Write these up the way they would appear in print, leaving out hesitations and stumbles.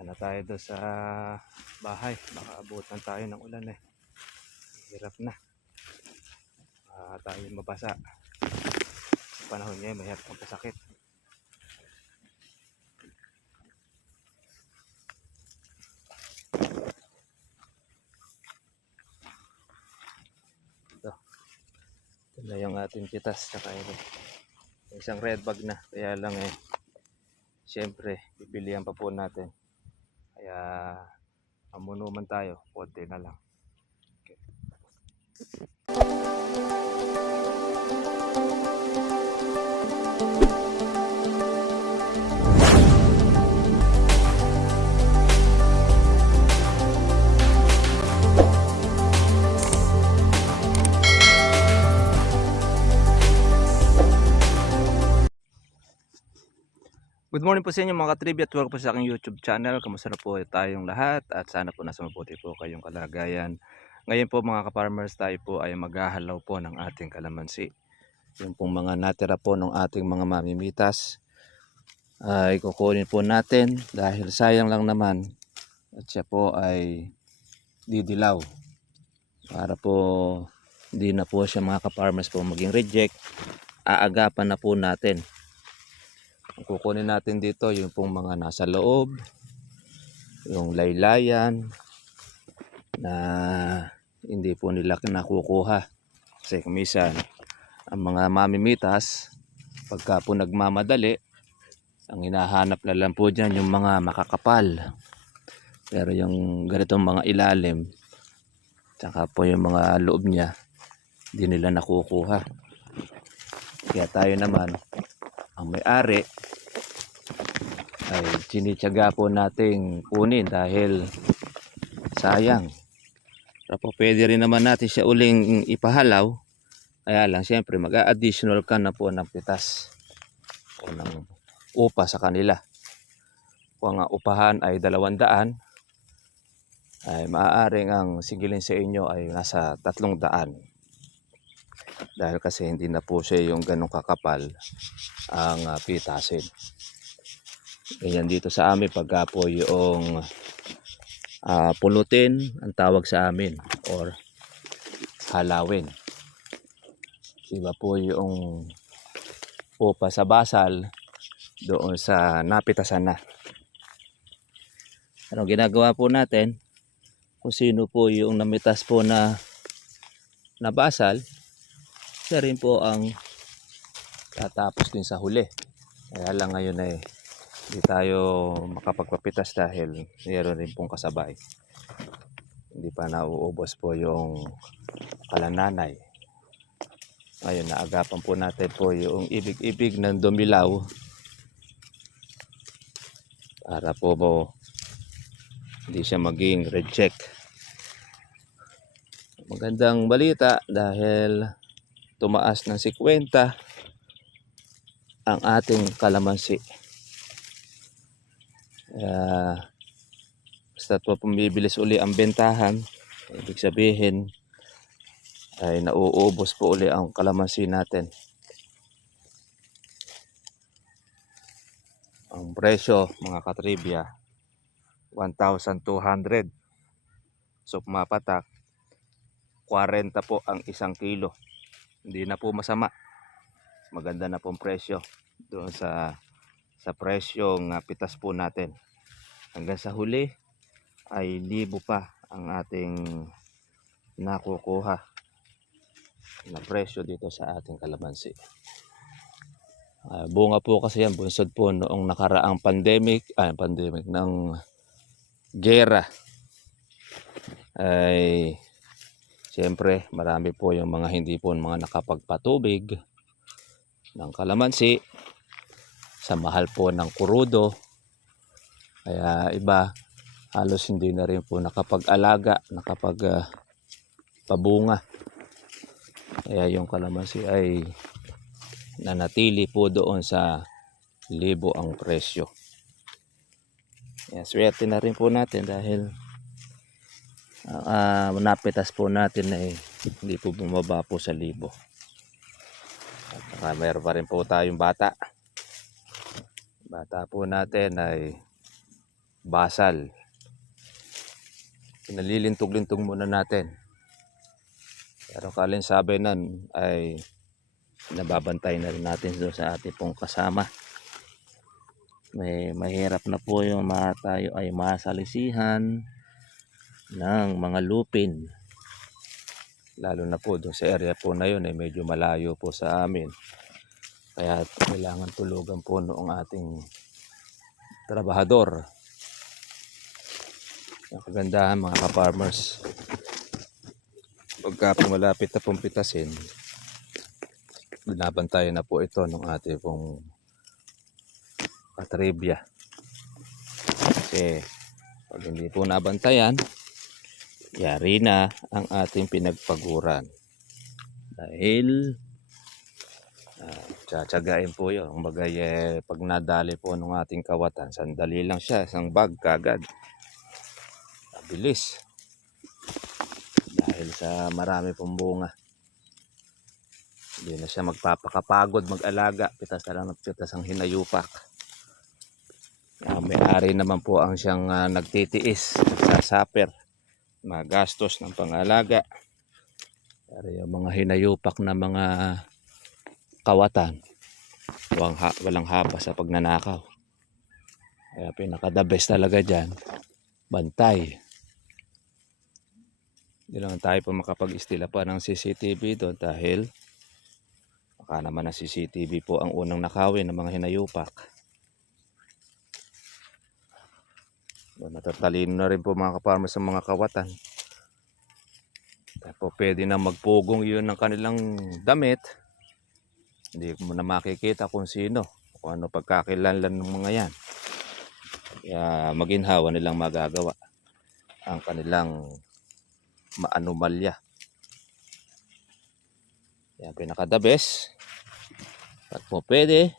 Punta na tayo doon sa bahay. Baka abutan tayo ng ulan eh. Hirap na. Tayo mabasa. Sa panahon niya, mahirap ang pasakit. Ito. Ito na yung ating pitas. Tsaka ito. Isang red bag na. Kaya lang eh. Siyempre, bibilihan pa po natin. Kaya amunuman tayo. Konti na lang. Okay. Good morning po sa inyo mga katribya at welcome po sa aking YouTube channel. Kamusta na po tayong lahat at sana po nasa mabuti po kayong kalagayan. Ngayon po mga ka-farmers, tayo po ay maghahalaw po ng ating kalamansi. Yung pong mga natira po ng ating mga mamimitas ay kukunin po natin dahil sayang lang naman at siya po ay didilaw. Para po hindi na po siya mga ka-farmers po maging reject, aagapan na po natin. Ang kukunin natin dito yung pong mga nasa loob, yung laylayan na hindi po nila nakukuha. Kasi kumisan ang mga mamimitas pagka po nagmamadali, ang hinahanap na lang po dyan yung mga makakapal. Pero yung ganitong mga ilalim, tsaka po yung mga loob niya, hindi nila nakukuha. Kaya tayo naman, ang may-ari, ay sinityaga po nating kunin dahil sayang. Pero po pwede rin naman natin siya uling ipahalaw. Kaya lang siyempre mag-a-additional ka na po ng pitas o ng upa sa kanila. Kung ang upahan ay 200, ay maaaring ang sigilin sa inyo ay nasa 300. Dahil kasi hindi na po siya yung ganong kakapal ang pitasin. Ganyan dito sa amin pagka po yung pulutin ang tawag sa amin or halawin. Iba po yung upa sa basal doon sa napitasan na. Anong ginagawa po natin? Kung sino po yung namitas po na basal, siya rin po ang tatapos din sa huli. Kaya lang ngayon ay hindi tayo makapagpapitas dahil mayroon rin pong kasabay. Hindi pa nauubos po yung kalananay. Ngayon naagapan po natin po yung ibig-ibig ng dumilaw para po hindi siya maging reject. Magandang balita dahil tumaas ng 50 ang ating kalamansi. Basta po pumibilis uli ang bentahan, ibig sabihin ay nauubos po uli ang kalamansi natin. Ang presyo mga katribya 1,200. So pumapatak 40 po ang 1 kilo. Hindi na po masama. Maganda na pong presyo doon sa presyong pitas po natin. Hanggang sa huli ay 1,000 pa ang ating nakukuha na presyo dito sa ating kalamansi. Bunga po kasi yan, bunsod po noong nakaraang pandemic ng gera. Ay siyempre marami po yung mga hindi po mga nakapagpatubig ng kalamansi sa mahal po ng kurudo. Kaya iba halos hindi na rin po nakapag-alaga, pabunga. Kaya yung kalamansi ay nanatili po doon sa 1,000 ang presyo. Kaya swerte na rin po natin dahil napitas po natin na hindi po bumaba po sa 1,000. At mayroon pa rin po tayong bata. Bata po natin ay basal. Pinalilintog-lintog muna natin. Pero sabi nan ay nababantay na rin natin doon sa ating pong kasama. Mahirap na po yung tayo ay masalisihan ng mga lupin. Lalo na po doon sa area po na yun ay medyo malayo po sa amin. Kaya kailangan tulugan po noong ating trabahador. Ang kagandahan mga ka-farmers, pagka malapit na pong pitasin, binabantayan na po ito ng ating pong katribya. Kasi pag hindi po nabantayan, yari na ang ating pinagpaguran. Dahil tsatsagain po yun. Kumbaga pag nadali po ng ating kawatan, sandali lang siya, isang bag kagad. Bilis. Dahil sa marami pong bunga. Hindi na siya magpapakapagod mag-alaga. Pitas na lang ng pitas ang hinayupak. May-ari naman po ang siyang nagtitiis, nagsasaper, magastos ng pangalaga. Pero yung mga hinayupak na mga kawatan, walang haba sa pagnanakaw. Kaya pinaka-the best talaga dyan, bantay. Hindi lang tayo pa makapag-istila pa ng CCTV doon dahil baka naman ang CCTV po ang unang nakawin ng mga hinayupak. Natatalino na rin po mga ka-farmers sa mga kawatan. Tapos pwede na magpugong yun ng kanilang damit. Hindi mo na makikita kung sino, kung ano pagkakilanlan ng mga yan. Kaya maginhawa nilang magagawa ang kanilang maanomalya. Yan pinaka-the best. Pag po pwede,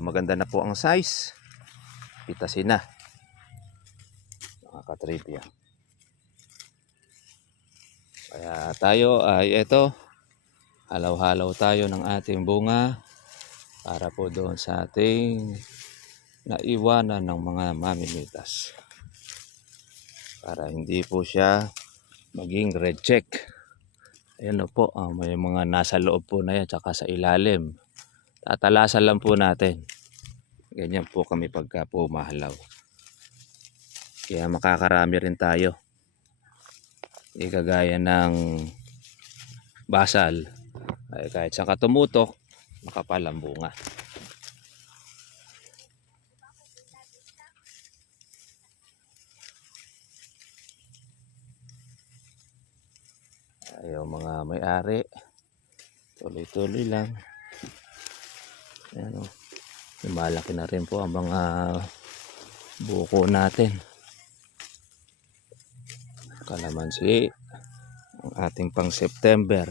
maganda na po ang size, pitasin na mga katribya. Kaya tayo ay ito, halaw-halaw tayo ng ating bunga para po doon sa ating naiwanan ng mga mamimitas. Para hindi po siya maging reject. Ayan po, may mga nasa loob po na yan, tsaka sa ilalim. Tatalasan lang po natin. Ganyan po kami pagka po mahalaw. Kaya makakarami rin tayo. Hindi kagaya ng basal. Ay kahit saan ka tumutok, makapal ang bunga. Ayaw mga may-ari, tuloy-tuloy lang. Ayan, lumalaki na rin po ang mga buko natin. Kalamansi, ang ating pang September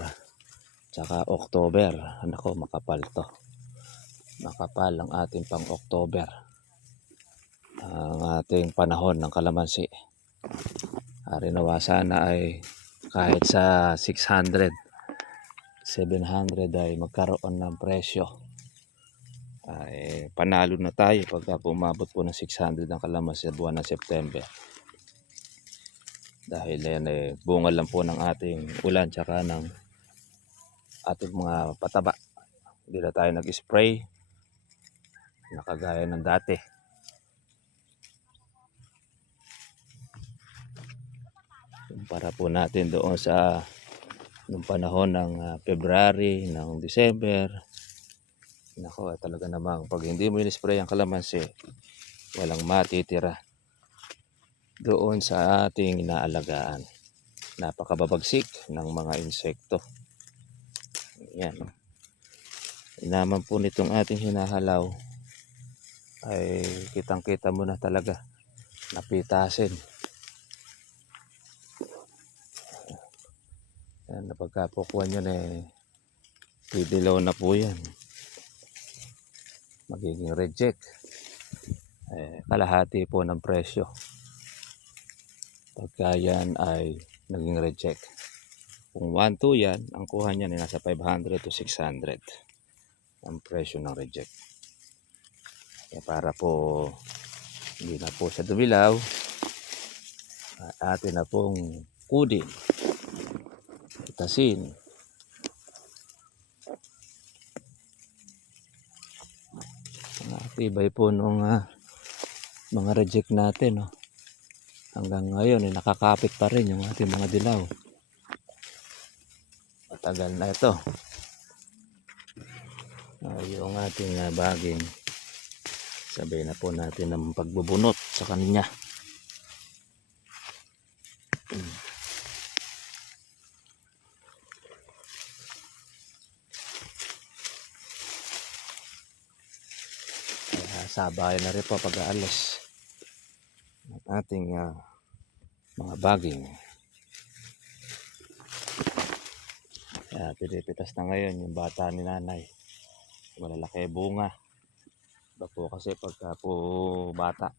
tsaka October. Nako, makapal to. Makapal ang ating pang October. Ang ating panahon ng kalamansi. Harinawa sana ay kahit sa 600, 700 ay magkaroon ng presyo. Ay panalo na tayo pagka umabot po ng 600 ang kalamansi sa buwan ng September. Dahil yan bunga lang po ng ating ulan tsaka ng ating mga pataba. Hindi na tayo nag-spray nakagaya ng dati. Para po natin doon sa nung panahon ng February, ng December. Nako, talaga namang pag hindi mo in-spray ang kalamansi, walang matitira doon sa ating inaalagaan. Napakababagsik ng mga insekto. Yan. Inaman po nitong ating hinahalaw ay kitang-kita mo na talaga napitasin. Yan, napagkapukuhan yun didilaw na po yan. Magiging reject. Kalahati po ng presyo. Pagka yan ay naging reject. Kung 1-2 yan, ang kuha niyan ay nasa 500 to 600 ang presyo ng reject. Kaya para po Hindi na po siya dumilaw. At atin na pong kudin, itasin. Tibay po nung mga reject natin. No? Hanggang ngayon nakakapit pa rin yung ating mga dilaw. Matagal na ito. Yung ating baging, sabay na po natin ng pagbubunot sa kanya. Sabayan na rin po pag-aalis ng ating mga baging. Pilipitas na ngayon yung bata ni nanay. Malalaki bunga. Iba po kasi pagka po bata.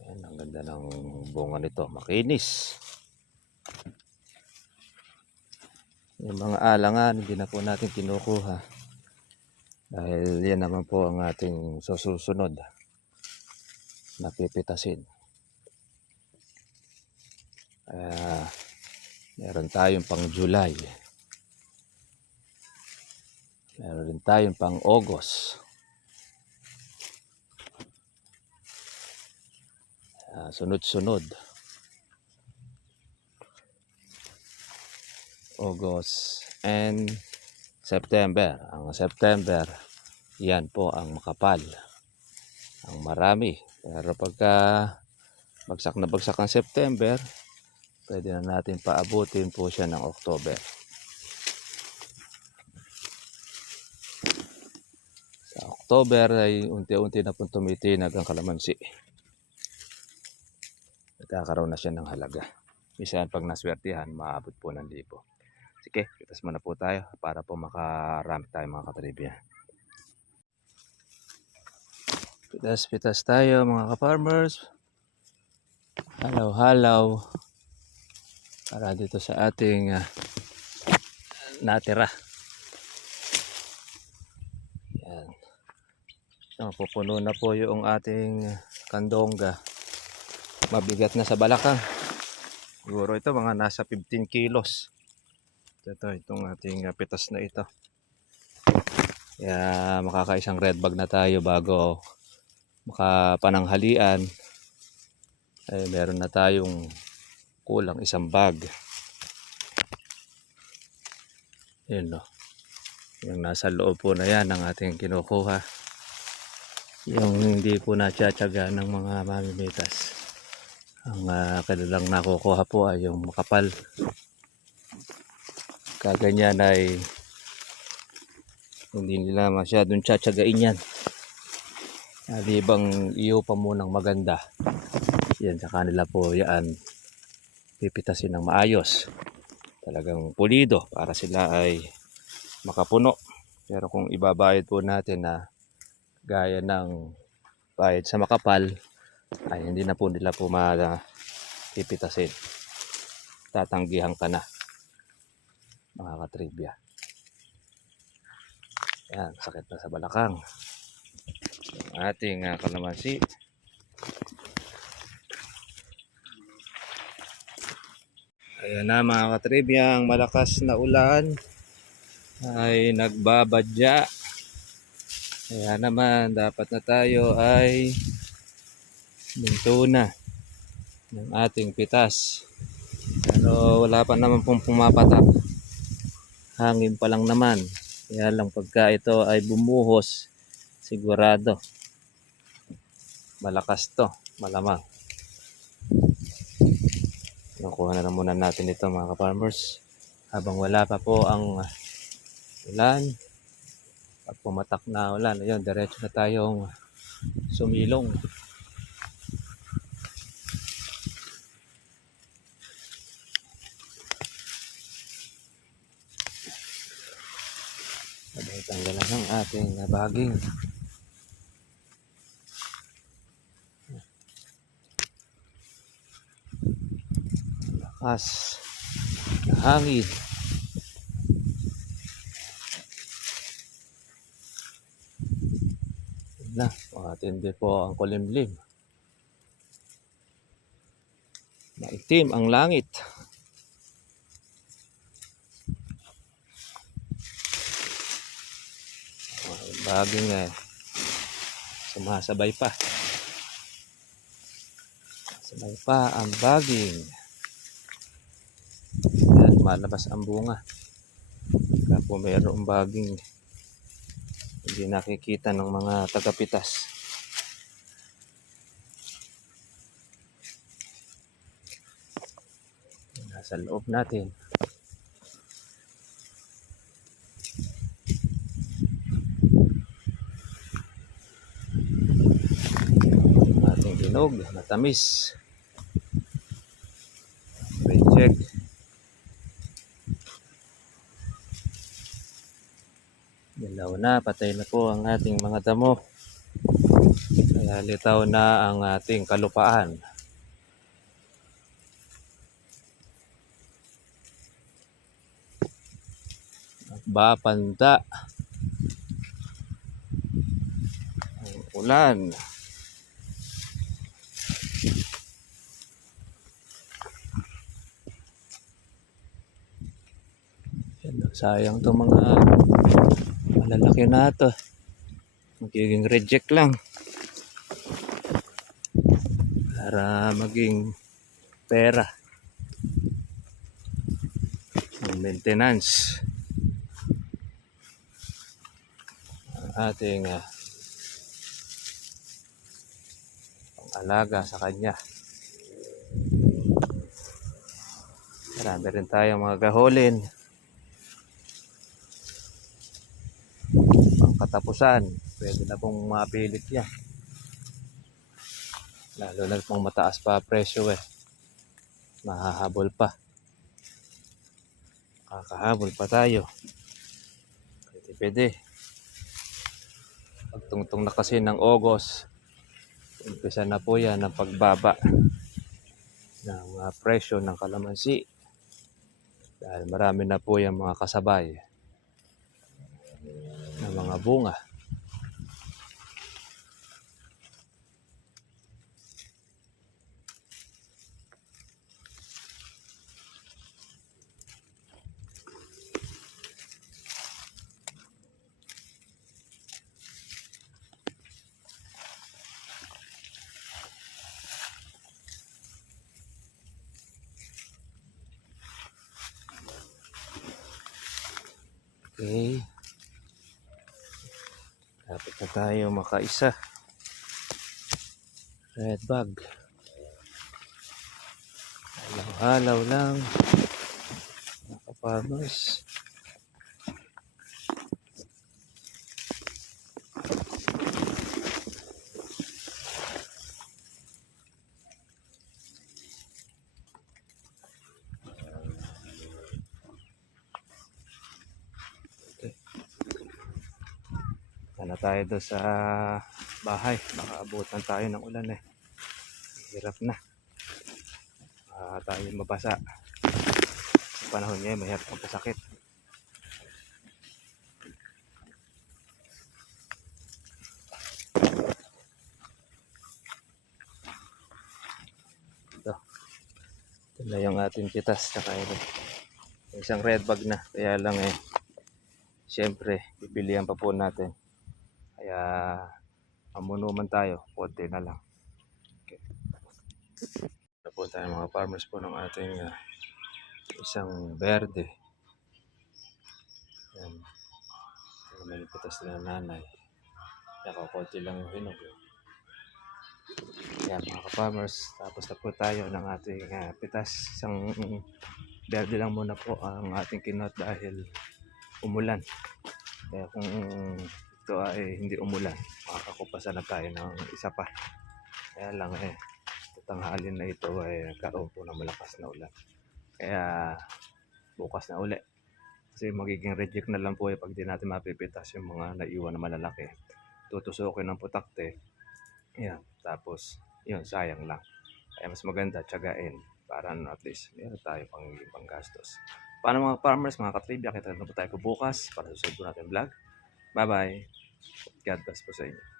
Ayan, ang ganda ng bunga nito. Makinis. Yung mga alangan, hindi na po natin kinukuha. Dahil yan naman po ang ating susunod na pipitasin. Meron tayong pang July. Meron din tayong pang August. Sunod-sunod. August and September. Ang September, yan po ang makapal. Ang marami. Pero pagka bagsak na bagsak ang September, pwede na natin paabutin po siya ng October. Sa October ay unti-unti na po tumitinag ang kalamansi. Nagkakaroon na siya ng halaga. Minsan pag naswertihan, maabot po ng 1,000. Sige, pitas muna po tayo para po makarami tayo mga katribya. Pitas tayo mga ka-farmers. Halaw-halaw para dito sa ating natira. Yan. Pupuno na po yung ating kandongga. Mabigat na sa balakang. Siguro ito mga nasa 15 kilos. Itong ating pitas na ito. Kaya makakaisang red bag na tayo bago makapananghalian. Ay meron na tayong kulang isang bag. Yun no. Yung nasa loob po na yan ang ating kinukuha. Yung hindi po natiyatyaga ng mga mamimitas. Ang kanilang nakukuha po ay yung makapal. Kaganyan ay hindi nila masyadong tsatsagain yan. Libang iyo pa munang maganda. Yan sa kanila po yan pipitasin ng maayos. Talagang pulido para sila ay makapuno. Pero kung ibabayad po natin na gaya ng bayad sa makapal, ay hindi na po nila po pipitasin. Tatanggihan ka na. Mga katribya. Yan, sakit na sa balakang. Yung ating kalamansi. Ayan na mga katribya, ang malakas na ulan ay nagbabadya. Kaya naman, dapat na tayo ay minto na ng ating pitas. Pero wala pa naman pong pumapatak. Hangin pa lang naman. Kaya lang pagka ito ay bumuhos, sigurado malakas to, malamang. Nakuha na muna natin ito mga ka-farmers. Habang wala pa po ang ulan. Pag pumatak na ulan, ayun, diretso na tayong sumilong. Tanggalan ng ating baging. Lakas na hangin. Matindi po ang kulimlim. Maitim ang langit. Baging sumasabay pa. Sabay pa ang baging. Yan, malabas ang bunga. Kaya po mayroong baging hindi nakikita ng mga tagapitas. Nasa loob natin. Ating hinog, matamis. Check. Dilaw na, patay na po ang ating mga damo. Kaya litaw na ang ating kalupaan. Bapanda. Ang ulan. Sayang to mga malalaki na to. Magiging reject lang. Para maging pera. Ang maintenance. Ang ating pang-alaga sa kanya. Marami rin tayong mga gaholin. Pangkatapusan. Pwede na pong mapilit yan. Lalo na pong mataas pa presyo Mahahabol pa. Kakahabol pa tayo. Pwede. Pagtungtong na kasi ng August, umpisa na po yan ang pagbaba ng presyo ng kalamansi. Dahil marami na po yung mga kasabay ng mga bunga. Okay. Dapat na tayo makaisa. Red bag. Halaw-halaw lang. Mga farmers. Na tayo doon sa bahay, baka abutan tayo ng ulan hirap na tayo mabasa sa panahon ngayon. Mahirap ang pasakit. Ito na yung ating pitas saka isang red bag na, kaya lang syempre bibilihan pa po natin. Kaya amuno man tayo, konti na lang. Okay. Ito po tayo mga farmers po ng ating isang berde. Yan. May pitas na nanay. Konti lang yung hinog. Yan mga ka-farmers, tapos na po tayo ng ating pitas. Isang berde lang muna po ang ating kinot dahil umulan. Kaya kung ito ay hindi umulan, makakakupasan na tayo ng isa pa. Kaya lang tanghali na ito ay nagkaroon po ng malakas na ulan. Kaya bukas na uli. Kasi magiging reject na lang po pag di natin mapipitas yung mga naiwan na malalaki. Tutusukin ng putakte. Yan. Tapos, yun, sayang lang. Kaya mas maganda, tiyagain. Para at least, meron tayo pang gastos. Paano mga farmers, mga katribya, kita na po tayo po bukas para sa susunod natin vlog. Bye-bye. God bless po sa inyo.